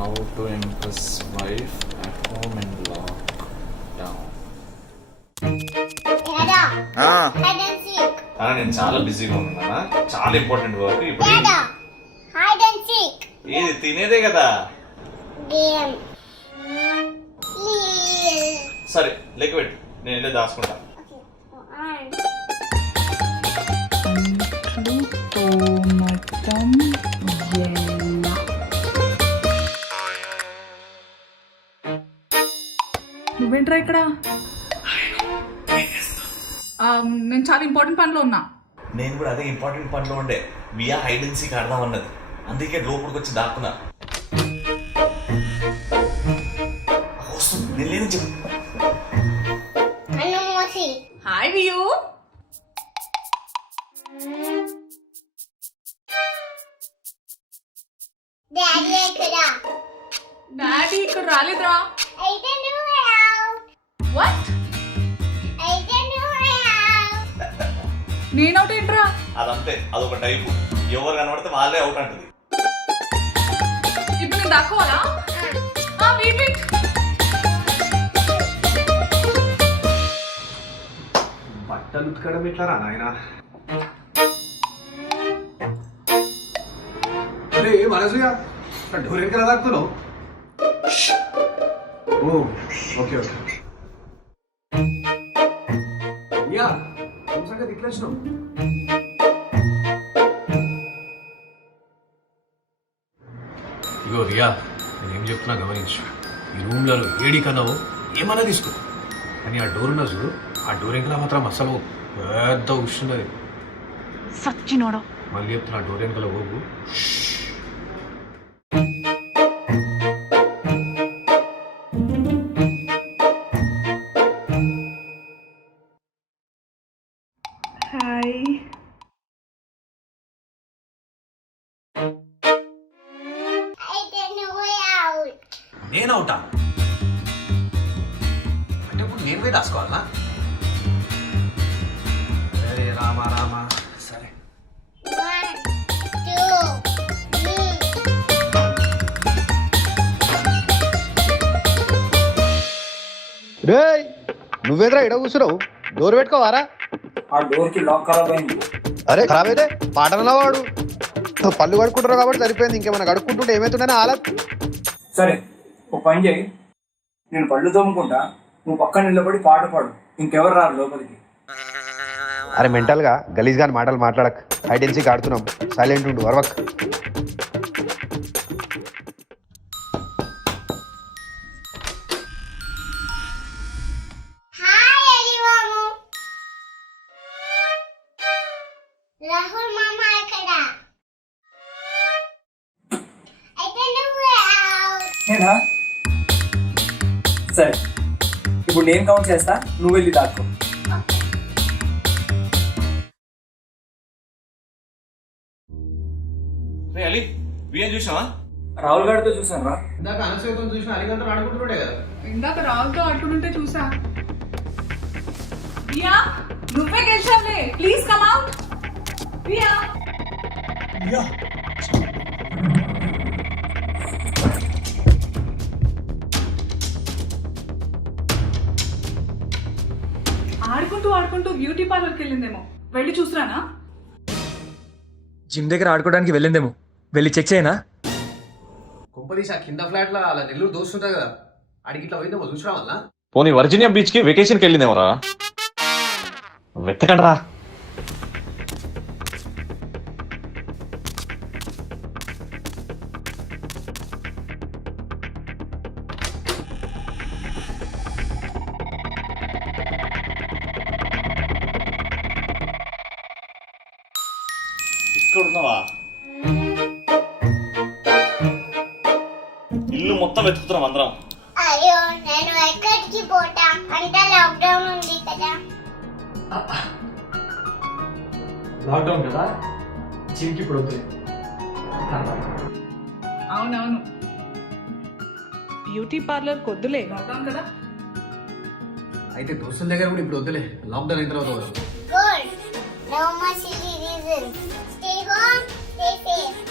How to impress wife at home in lockdown. నేను చాలా బిజీగా ఉన్నానా, చాలా ఇంపార్టెంట్ వర్క్ ఇప్పుడు. ఇది తినేదే కదా. సరే లెక్క పెట్టు, నేను వెళ్ళి దాచుకుంటా. నువ్వేంట్రా ఇక్కడ? నేను చాలా ఇంపార్టెంట్ పనిలో ఉన్నా. నేను కూడా అదే ఇంపార్టెంట్ పనిలో ఉండే. వియా హైడ్ అండ్ సీక్ ఆడదాం అన్నది, అందుకే లోపలికి వచ్చి దాక్కున్నా. నేను చెప్పు. హాయ్ వియూ. డాడీ ఇక్కడ రాలేదురా. వాట్? నేను అవుట్ ఏంట్రా? అదంతే, అదొక టైపు. ఎవరు కనబడితే వాళ్ళే అవుట్ అంటది. ఇప్పుడు నేను దాక్కోవాలా? వెయిట్. బట్టలు ఉతకడం ఎట్లారా నాయన? అరే మనసుగా డోర్ వెనకాల దాక్కుతున్నావు. ఓ ఓకే ఓకే. యా సంగతి ఇట్లేసినావు. ఇగో రియా, నేనేం చెప్తున్నా గమనించు. ఈ రూమ్లలో ఏడి కన్నావు ఏమన్నా తీసుకో, కానీ ఆ డోర్ ఉన్న చూడు, ఆ డోర్ వెనకాల మాత్రం అసలు పెద్ద ఉష్ణది. సచ్చినోడు. మళ్ళీ చెప్తున్నా, డోర్ వెనకాల పోగు. హాయ్. నేను అవుతా అంటే ఇప్పుడు నేను పోయి దాచుకోవాలనా? సరే రామా రామా. సరే రే నువ్వేద్రా ఇడ కూర్చున్నావు? డోర్ పెట్టుకోవారా? ఆ డోర్ కి లాక్ ఖరాబ్ అయింది. అరే ఖరాబ్ అయితే పాటనలా వాడు. పళ్ళు కడుక్కుంటారు కాబట్టి సరిపోయింది. ఇంకేమైనా కడుక్కుంటుంటే ఏమైతుండే హాలత్. సరే ఓ పని చేయి, నేను పళ్ళు తోముకుంటా, నువ్వు పక్కన నిలబడి పాట పాడు, ఇంకెవరు రారు లోపలికి. అరే మెంటల్గా గలీజ్ గాని మాటలు మాట్లాడక్. హైడ్ అండ్ సీక్ ఆడుతున్నాం, సైలెంట్ ఉండు వర్వక్. రాహుల్ మామ ఇక్కడ. నేనా? సరే ఇప్పుడు నేను కౌంట్ చేస్తా, నువ్వు వెళ్ళి దాక్కో. రే అలీ, వియా చూసావా? రాహుల్ గారితో చూసాను రా. ఇందాక అనసూయతో చూసిన అలిగంతా ఆడుకుంటున్నాడే కదా. ఇందాక రావుతో ఆడుకుంటుంటే చూసా. ప్రియా నువ్వే గెలిచావులే, ప్లీజ్ కమ్ అవుట్. ప్రియా ఆడుకుంటూ బ్యూటీ పార్లర్కి వెళ్ళిందేమో, వెళ్ళి చూసిరానా? జిమ్ దగ్గర ఆడుకోవడానికి వెళ్ళిందేమో, వెళ్ళి చెక్ చేయనా? కుంపదీసి ఆ కింద ఫ్లాట్ లో అలా నెల్లూరు దోస్తుంటా కదా, అడిగి ఇట్లా పోయిందేమో చూసినా వల్ల. పోనీ వర్జీనియా బీచ్ కి వెకేషన్కి వెళ్ళిందేమోరా. వెతకండ్రా. ఇక్కడ ఉన్నావా? ఇల్లు మొత్తం వెతుకుతున్నాం అందరం. అయ్యో నేను ఎక్కడికి పోతా, అంటే లాక్డౌన్ ఉంది కదా. లాక్డౌన్ కదా, జిమ్కి ఇప్పుడు వద్దు. అవునవును, బ్యూటీ పార్లర్ కొద్దులే, లాక్డౌన్ కదా. అయితే దోస్తుల దగ్గర కూడా ఇప్పుడు వద్దులే, లాక్డౌన్ అయిన తర్వాత. Good. No more silly reasons. Stay home, stay safe.